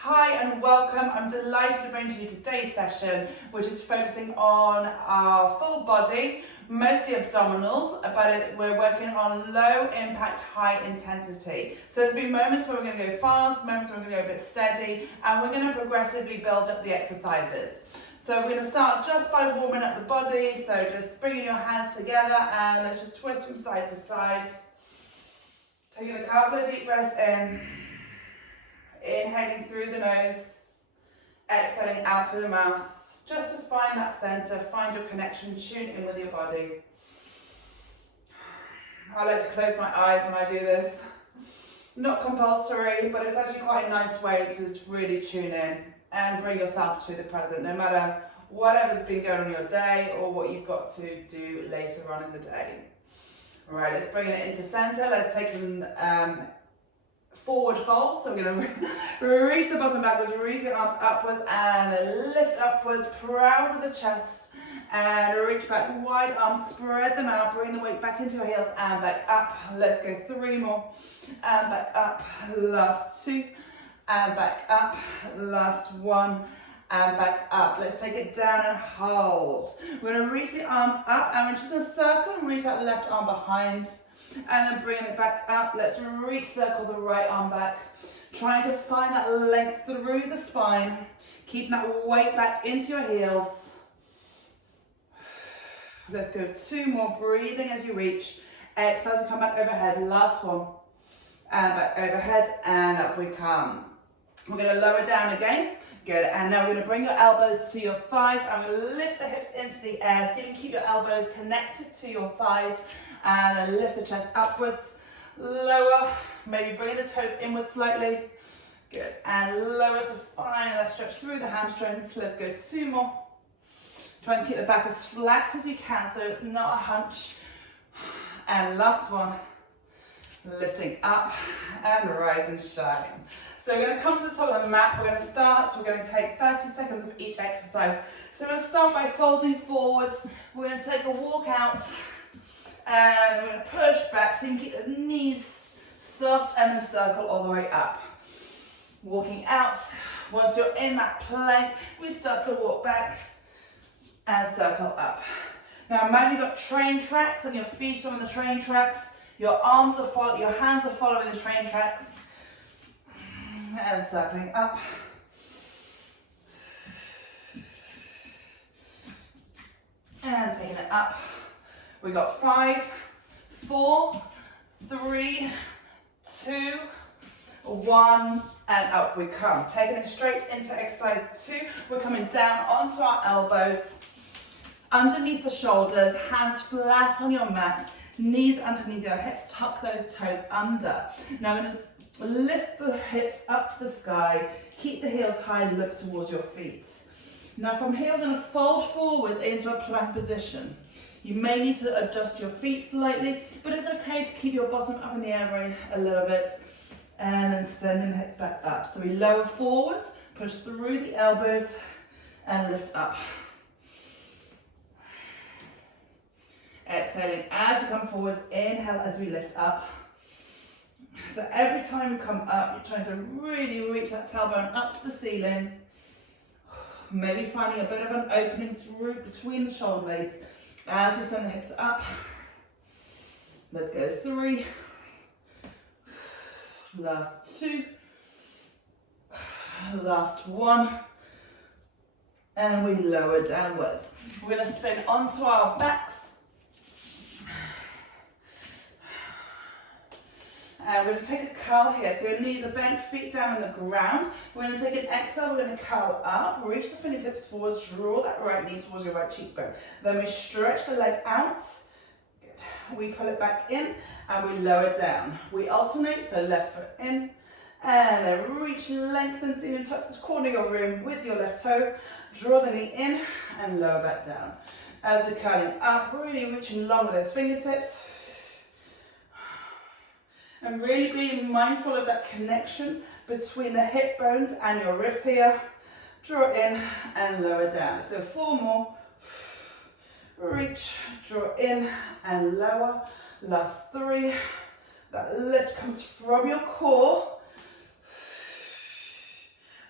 Hi and welcome. I'm delighted to bring to you today's session, which is focusing on our full body, mostly abdominals, but we're working on low impact, high intensity. So there's been moments where we're going to go fast, moments where we're going to go a bit steady, and we're going to progressively build up the exercises. So we're going to start just by warming up the body, so just bringing your hands together and let's just twist from side to side. Taking a couple of deep breaths in. Inhaling through the nose, exhaling out through the mouth, just to find that center, find your connection, tune in with your body. I like to close my eyes when I do this. Not compulsory, but it's actually quite a nice way to really tune in and bring yourself to the present, no matter whatever's been going on in your day or what you've got to do later on in the day. All right, let's bring it into center. Let's take some forward fold, so we're going to reach the bottom backwards, reach the arms upwards and then lift upwards, proud of the chest and reach back, wide arms, spread them out, bring the weight back into your heels and back up. Let's go 3 more and back up, last 2 and back up, last 1 and back up. Let's take it down and hold. We're going to reach the arms up and we're just going to circle and reach that left arm behind. And then bring it back up. Let's reach, circle the right arm back. Trying to find that length through the spine. Keeping that weight back into your heels. Let's go 2 more. Breathing as you reach. Exhale as you come back overhead. Last one. And back overhead and up we come. We're going to lower down again. Good. And now we're going to bring your elbows to your thighs. I'm going to lift the hips into the air so you can keep your elbows connected to your thighs. And then lift the chest upwards, lower, maybe bring the toes inwards slightly. Good, and lower, so find that stretch through the hamstrings. Let's go 2 more. Try and keep the back as flat as you can so it's not a hunch. And last one, lifting up and rise and shine. So we're going to come to the top of the mat. We're going to start, so we're going to take 30 seconds of each exercise. So we're going to start by folding forwards. We're going to take a walk out. And we're going to push back so you can keep those knees soft and then circle all the way up. Walking out. Once you're in that plank, we start to walk back and circle up. Now imagine you've got train tracks and your feet are on the train tracks. Your arms are following, your hands are following the train tracks. And circling up. And taking it up. We got 5, 4, 3, 2, 1, and up we come. Taking it straight into exercise 2. We're coming down onto our elbows, underneath the shoulders, hands flat on your mat, knees underneath your hips, tuck those toes under. Now I'm going to lift the hips up to the sky, keep the heels high, look towards your feet. Now from here we're going to fold forwards into a plank position. You may need to adjust your feet slightly, but it's okay to keep your bottom up in the air a little bit and then sending the hips back up. So we lower forwards, push through the elbows and lift up. Exhaling as you come forwards, inhale as we lift up. So every time you come up, you're trying to really reach that tailbone up to the ceiling. Maybe finding a bit of an opening through between the shoulder blades. As you send the hips up, let's go 3, last 2, last 1, and we lower downwards. We're going to spin onto our backs, and we're going to take a curl here, so your knees are bent, feet down on the ground. We're going to take an exhale, we're going to curl up, reach the fingertips forwards, draw that right knee towards your right cheekbone. Then we stretch the leg out, good. We pull it back in, and we lower down. We alternate, so left foot in, and then reach, lengthen, so you can touch the corner of your room with your left toe, draw the knee in, and lower back down. As we're curling up, really reaching long with those fingertips, and really being mindful of that connection between the hip bones and your ribs here. Draw in and lower down. Let's go 4 more. Reach, draw in and lower. Last 3. That lift comes from your core.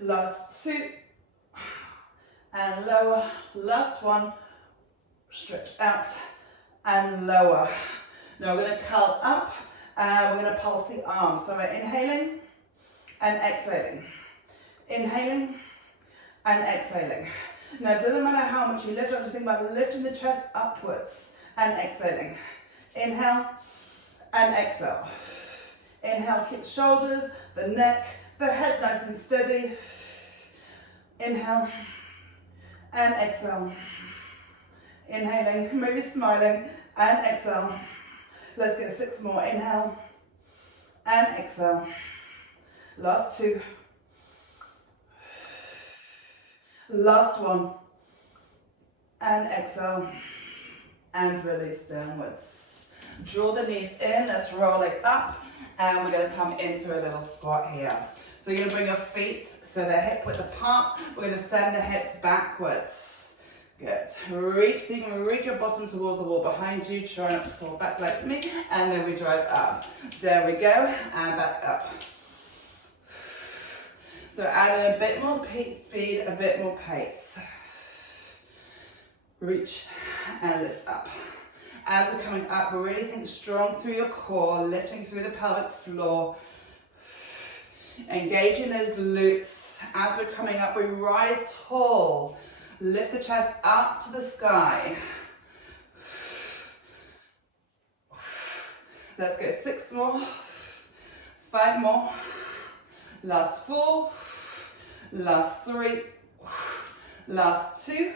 Last two. And lower. Last one. Stretch out and lower. Now we're going to curl up and we're going to pulse the arms. So we're inhaling and exhaling. Inhaling and exhaling. Now it doesn't matter how much you lift, I just think about lifting the chest upwards and exhaling. Inhale and exhale. Inhale, keep the shoulders, the neck, the head nice and steady. Inhale and exhale. Inhaling, maybe smiling, and exhale. Let's go 6 more. Inhale and exhale. Last 2. Last 1. And exhale. And release downwards. Draw the knees in. Let's roll it up. And we're going to come into a little squat here. So you're going to bring your feet so they're hip width apart. We're going to send the hips backwards. Good. Reach, so you can reach your bottom towards the wall behind you. Try not to fall back like me. And then we drive up. There we go. And back up. So add in a bit more speed, a bit more pace. Reach and lift up. As we're coming up, we really think strong through your core, lifting through the pelvic floor. Engaging those glutes. As we're coming up, we rise tall. Lift the chest up to the sky. Let's go 6 more. 5 more. Last 4. Last 3. Last 2.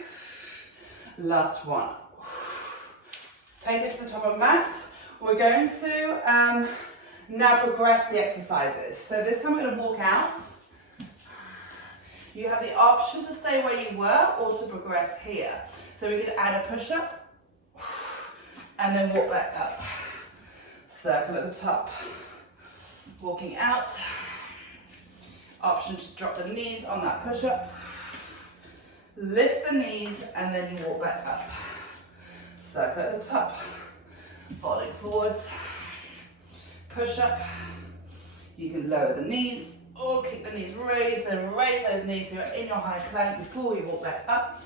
Last 1. Take it to the top of the mat. We're going to now progress the exercises. So this time we're going to walk out. You have the option to stay where you were or to progress here. So we could add a push-up and then walk back up. Circle at the top. Walking out. Option to drop the knees on that push-up. Lift the knees and then you walk back up. Circle at the top. Folding forwards. Push-up. You can lower the knees. Or keep the knees raised, then raise those knees so you're in your high plank before you walk back up.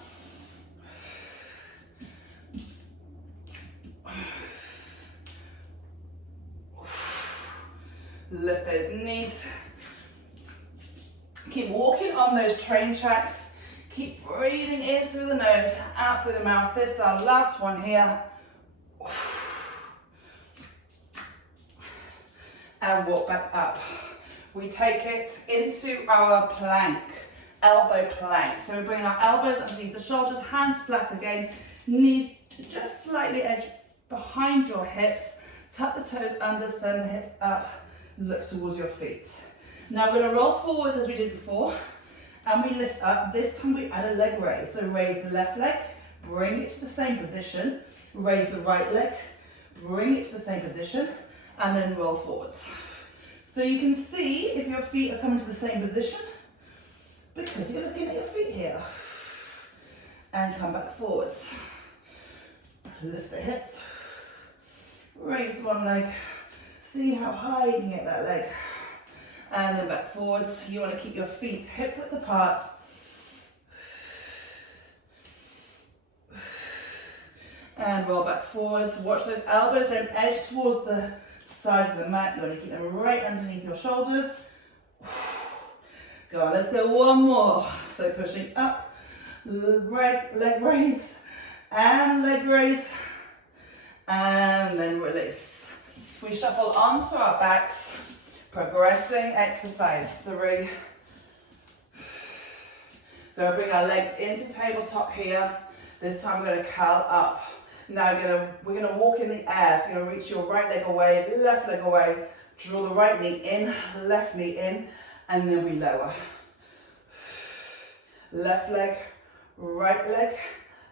Lift those knees. Keep walking on those train tracks. Keep breathing in through the nose, out through the mouth. This is our last one here. And walk back up. We take it into our plank, elbow plank. So we bring our elbows underneath the shoulders, hands flat again, knees just slightly edge behind your hips, tuck the toes under, send the hips up, look towards your feet. Now we're going to roll forwards as we did before, and we lift up. This time we add a leg raise. So raise the left leg, bring it to the same position, raise the right leg, bring it to the same position, and then roll forwards. So you can see if your feet are coming to the same position because you're looking at your feet here. And come back forwards. Lift the hips. Raise one leg. See how high you can get that leg. And then back forwards. You want to keep your feet hip width apart. And roll back forwards. Watch those elbows don't edge towards the sides of the mat. You want to keep them right underneath your shoulders. Go on, let's go one more. So pushing up, right leg raise, and leg raise, and then release. We shuffle onto our backs, progressing exercise 3. So we bring our legs into tabletop here. This time we're going to curl up. Now we're going to walk in the air. So you're going to reach your right leg away, left leg away, draw the right knee in, left knee in, and then we lower. Left leg, right leg,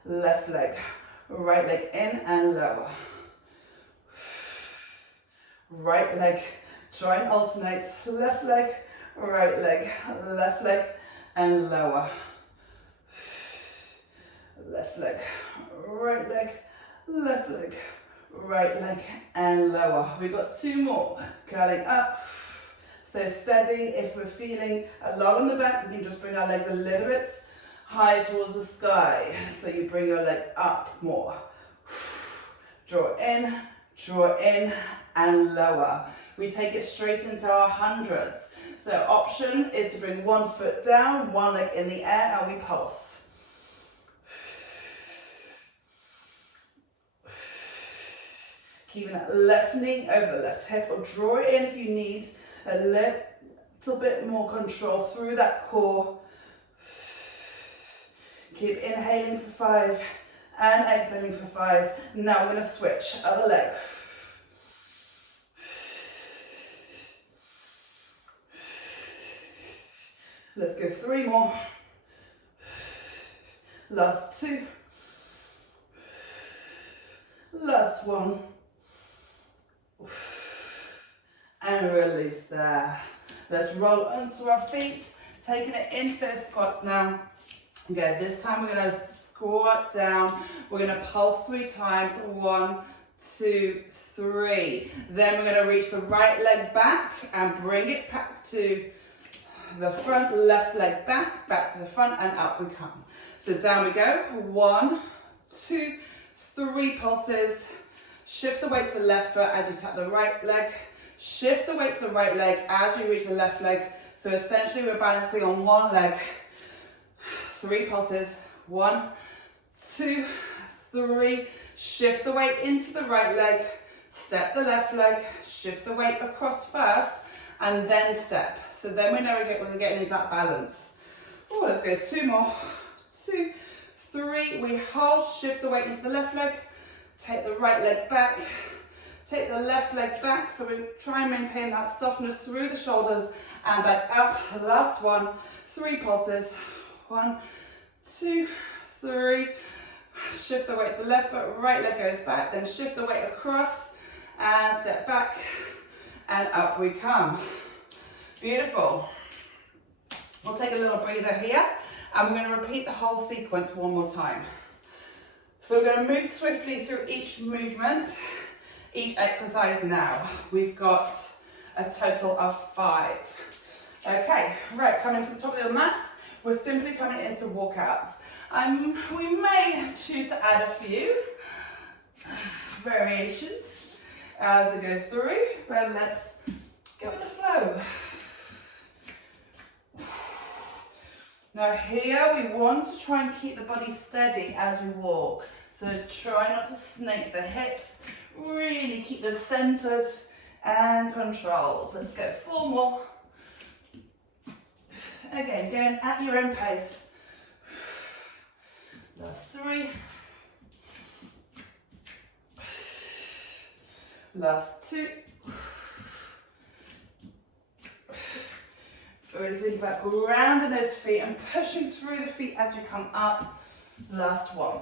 left leg, right leg in and lower. Right leg, try and alternate, left leg, left leg, and lower. Left leg, right leg, left leg, right leg, and lower. We've got 2 more. Curling up, So steady. If we're feeling a lot on the back, we can just bring our legs a little bit high towards the sky. So you bring your leg up more. Draw in, and lower. We take it straight into our hundreds. So option is to bring one foot down, one leg in the air, and we pulse. Keeping that left knee over the left hip, or draw it in if you need a little bit more control through that core. Keep inhaling for 5 and exhaling for 5. Now we're going to switch, other leg. Let's go 3 more. Last 2. Last 1. And release there. Let's roll onto our feet, taking it into those squats now. Okay, this time we're going to squat down. We're going to pulse 3 times. 1, 2, 3. Then we're going to reach the right leg back and bring it back to the front, left leg back, back to the front, and up we come. So down we go. 1, 2, 3 pulses. Shift the weight to the left foot as you tap the right leg. Shift the weight to the right leg as you reach the left leg. So essentially we're balancing on one leg. 3 pulses. 1, 2, 3. Shift the weight into the right leg. Step the left leg. Shift the weight across first and then step. So then we know we're getting into that balance. Oh, let's go 2 more. 2, 3. We hold. Shift the weight into the left leg. Take the right leg back. Take the left leg back. So we try and maintain that softness through the shoulders and back up. Last one. 3 pulses. 1, 2, 3. Shift the weight to the left foot, right leg goes back, then shift the weight across and step back and up we come. Beautiful. We'll take a little breather here and we're going to repeat the whole sequence one more time. So we're going to move swiftly through each movement, each exercise now. We've got a total of 5. Okay, right, coming to the top of the mat. We're simply coming into walkouts. We may choose to add a few variations as we go through, but let's go with the flow. Now here we want to try and keep the body steady as we walk. So try not to snake the hips, really keep them centered and controlled. Let's go 4 more. Again, going at your own pace. Last 3. Last 2. Really think about grounding those feet and pushing through the feet as we come up. Last 1.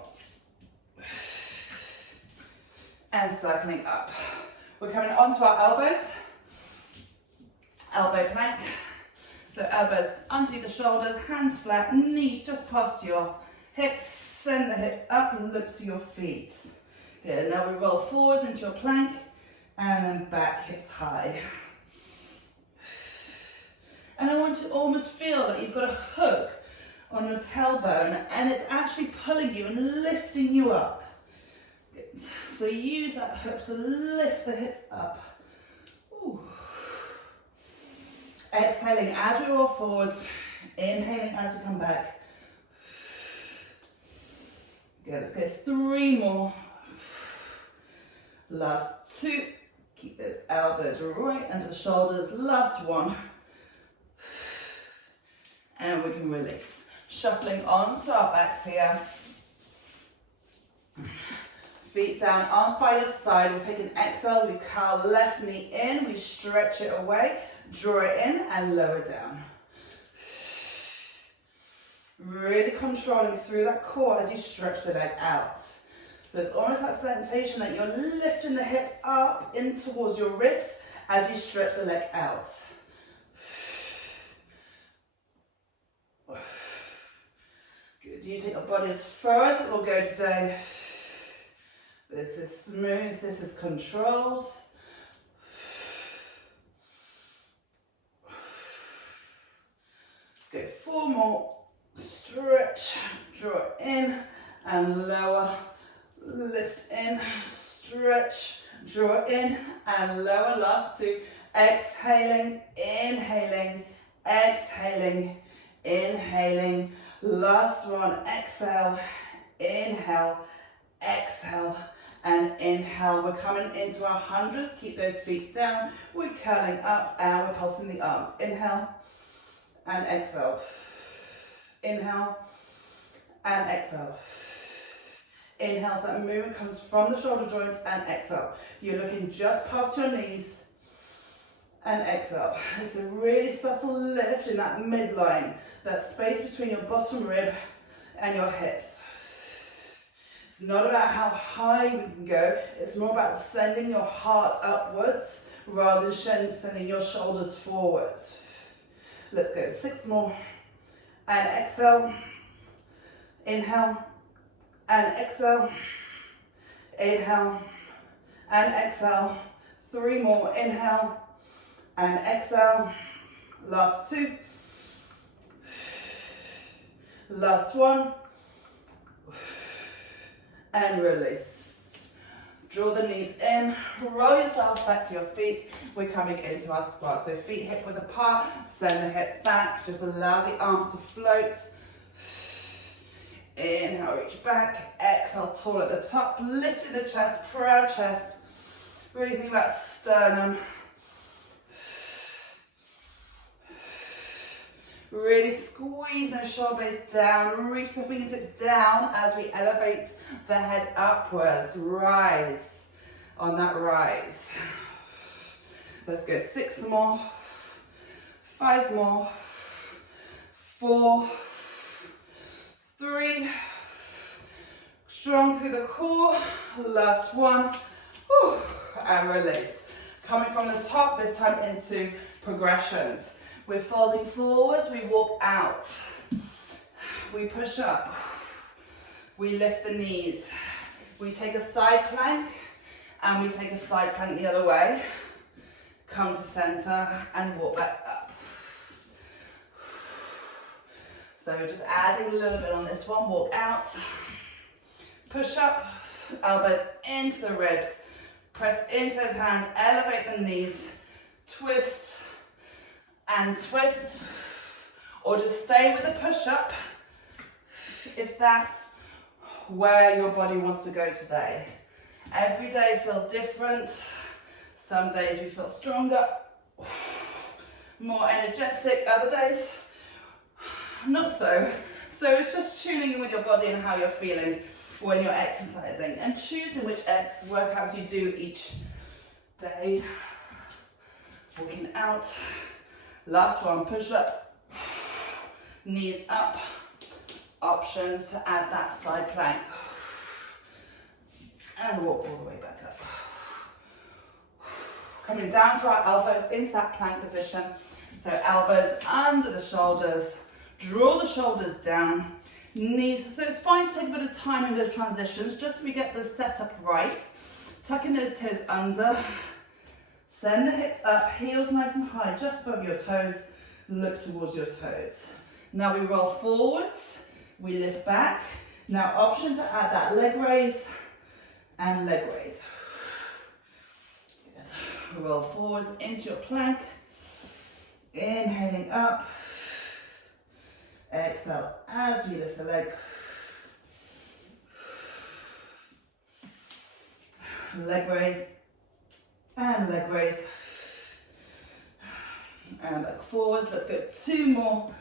And circling up. We're coming onto our elbows. Elbow plank. So elbows underneath the shoulders, hands flat, knees just past your hips. Send the hips up and look to your feet. Good, now we roll forwards into your plank and then back, hips high. And I want you to almost feel that you've got a hook on your tailbone and it's actually pulling you and lifting you up. Good. So use that hook to lift the hips up. Ooh. Exhaling as we roll forwards, inhaling as we come back. Good, let's go 3 more. Last 2. Keep those elbows right under the shoulders. Last 1. And we can release. Shuffling onto our backs here. Feet down, arms by your side. We'll take an exhale. We curl left knee in. We stretch it away. Draw it in and lower down. Really controlling through that core as you stretch the leg out. So it's almost that sensation that you're lifting the hip up in towards your ribs as you stretch the leg out. Good, you take your body as far as it will go today. This is smooth, this is controlled. 4 more. Stretch, draw it in and lower, lift in, stretch, draw it in and lower. Last 2. Exhaling, inhaling, exhaling, inhaling. Last one. Exhale, inhale, exhale, and inhale. We're coming into our hundreds. Keep those feet down. We're curling up and we're pulsing the arms. Inhale and exhale. Inhale and exhale. Inhale, so that movement comes from the shoulder joint, and exhale. You're looking just past your knees, and exhale. It's a really subtle lift in that midline, that space between your bottom rib and your hips. It's not about how high we can go, it's more about sending your heart upwards rather than sending your shoulders forwards. Let's go, 6 more. And exhale, inhale, and exhale, inhale, and exhale. 3 more, inhale, and exhale. Last 2. Last 1. And release. Draw the knees in, roll yourself back to your feet. We're coming into our squat. So feet hip width apart, send the hips back. Just allow the arms to float. Inhale, reach back. Exhale, tall at the top, lifting the chest, proud chest. Really think about sternum. Really squeeze those shoulder blades down, reach the fingertips down as we elevate the head upwards. Rise on that rise. Let's go 6 more, 5 more, 4, 3, strong through the core, last 1, whew, and release. Coming from the top, this time into progressions. We're folding forwards, we walk out, we push up, we lift the knees, we take a side plank, and we take a side plank the other way, come to center, and walk back up. So we're just adding a little bit on this one, walk out, push up, elbows into the ribs, press into those hands, elevate the knees, twist, and twist, or just stay with the push-up if that's where your body wants to go today. Every day feels different. Some days we feel stronger, more energetic, other days not so. So it's just tuning in with your body and how you're feeling when you're exercising, and choosing which workouts you do each day. Walking out. Last one, push up, knees up, option to add that side plank, and walk all the way back up. Coming down to our elbows into that plank position, so elbows under the shoulders, draw the shoulders down, knees, so it's fine to take a bit of time in those transitions, just so we get the setup right, tucking those toes under. Send the hips up, heels nice and high, just above your toes. Look towards your toes. Now we roll forwards, we lift back. Now option to add that leg raise and leg raise. Good. Roll forwards into your plank. Inhaling up. Exhale as we lift the leg. Leg raise. And leg raise, and back forwards. Let's go 2 more.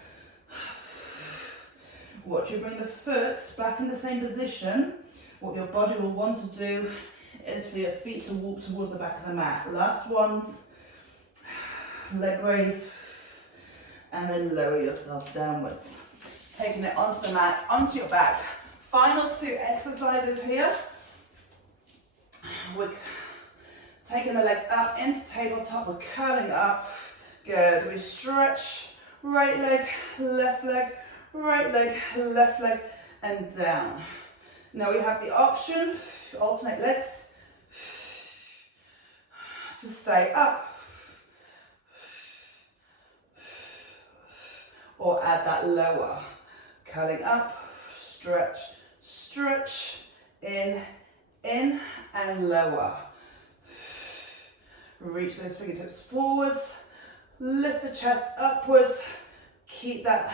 Watch you bring the foot back in the same position. What your body will want to do is for your feet to walk towards the back of the mat. Last ones, leg raise, and then lower yourself downwards. Taking it onto the mat, onto your back. Final 2 exercises here. We're taking the legs up into tabletop, we're curling up. Good, we stretch, right leg, left leg, right leg, left leg, and down. Now we have the option, alternate legs, to stay up, or add that lower. Curling up, stretch, stretch, in, and lower. Reach those fingertips forwards, lift the chest upwards, keep that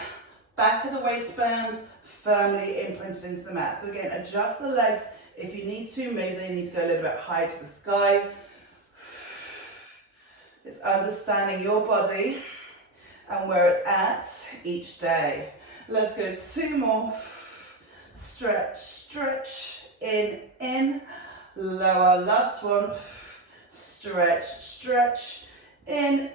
back of the waistband firmly imprinted into the mat. So again, adjust the legs. If you need to, maybe they need to go a little bit high to the sky. It's understanding your body and where it's at each day. Let's go 2 more. Stretch, stretch, in, lower, last one. Stretch, stretch, in,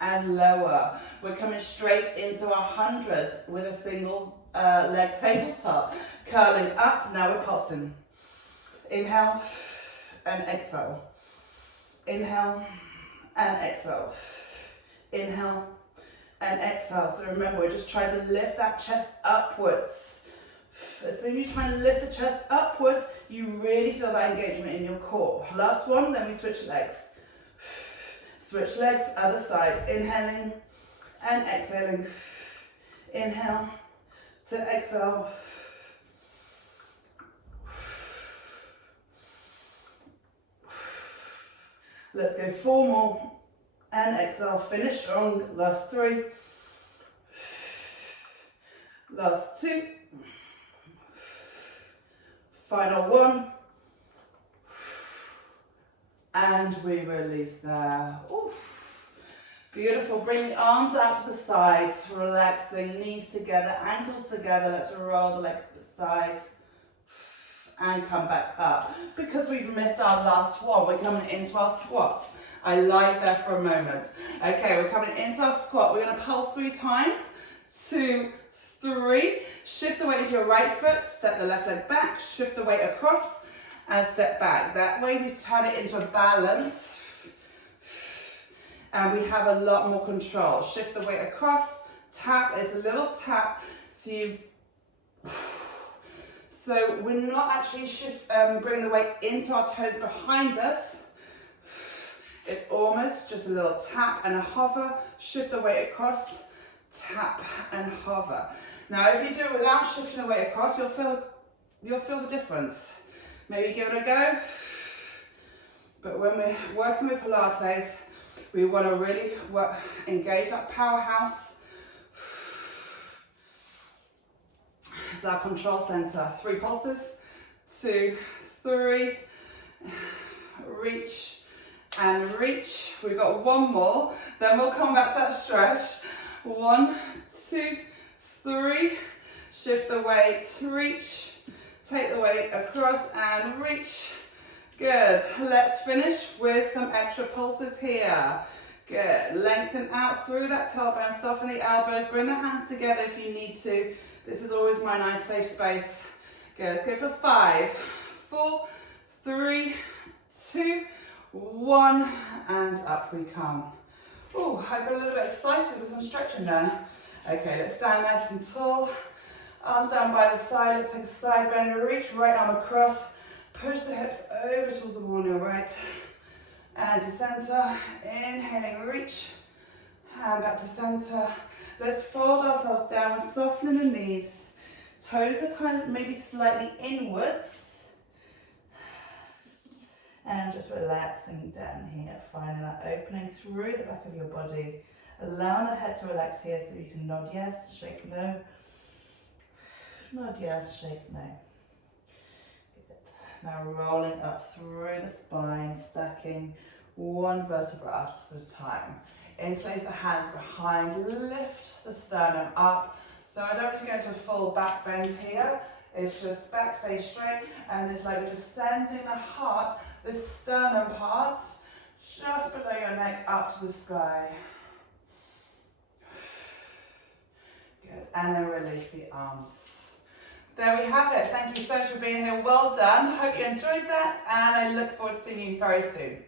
and lower. We're coming straight into our hundreds with a single leg tabletop. Curling up, now we're pulsing. Inhale and exhale. Inhale and exhale. Inhale and exhale. So remember, we're just trying to lift that chest upwards. As soon as you try and lift the chest upwards, you really feel that engagement in your core. Last one, then we switch legs. Switch legs, other side. Inhaling and exhaling. Inhale to exhale. Let's go 4 more and exhale. Finish strong. Last 3. Last 2. Final 1. And we release there. Oof. Beautiful. Bring the arms out to the side. Relaxing. Knees together. Ankles together. Let's roll the legs to the side. And come back up. Because we've missed our last one, we're coming into our squats. I like that for a moment. Okay, we're coming into our squat. We're going to pulse 3 times. 2, 3. Shift the weight to your right foot. Step the left leg back. Shift the weight across. And step back. That way we turn it into a balance. And we have a lot more control. Shift the weight across. Tap. It's a little tap. So we're not actually bring the weight into our toes behind us. It's almost just a little tap and a hover. Shift the weight across, tap and hover. Now, if you do it without shifting the weight across, you'll feel the difference. Maybe give it a go. But when we're working with Pilates, we want to really engage that powerhouse. It's our control center. 3 pulses. 2, 3. Reach and reach. We've got 1 more. Then we'll come back to that stretch. 1, 2, 3. Shift the weight. Reach. Take the weight across and reach. Good. Let's finish with some extra pulses here. Good. Lengthen out through that tailbone. Soften the elbows. Bring the hands together if you need to. This is always my nice safe space. Good. Let's go for 5, 4, 3, 2, 1, and up we come. Oh, I got a little bit excited with some stretching there. Okay, let's stand nice and tall. Arms down by the side. Let's take a side bend. Reach right arm across. Push the hips over towards the wall on your right. And to center. Inhaling, reach. And back to center. Let's fold ourselves down. We're softening the knees. Toes are kind of maybe slightly inwards. And just relaxing down here. Finding that opening through the back of your body. Allowing the head to relax here so you can nod yes, shake no. Nod yes, shake no. Good. Now rolling up through the spine, stacking 1 vertebra at a time. Interlace the hands behind, lift the sternum up. So I don't want to go into a full back bend here. It's just back, stay straight, and it's like you're just sending the heart, the sternum part, just below your neck up to the sky. Good, and then release the arms. There we have it. Thank you so much for being here. Well done. Hope you enjoyed that, and I look forward to seeing you very soon.